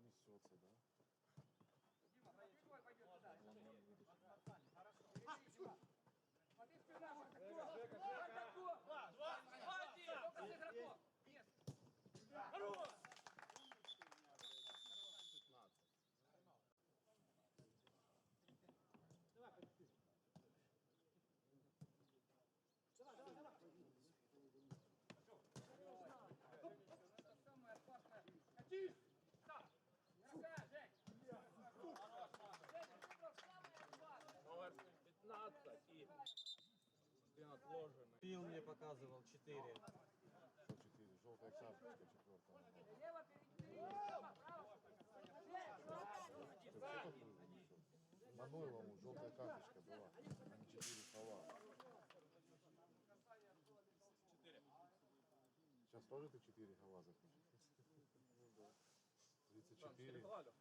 yanlış soğuk da. Фил мне показывал 4. Что четыре? Желтая карточка четвертая. Манойлову желтая карточка была, а не четыре фола. Сейчас тоже ты четыре фола захочешь? 34, 35.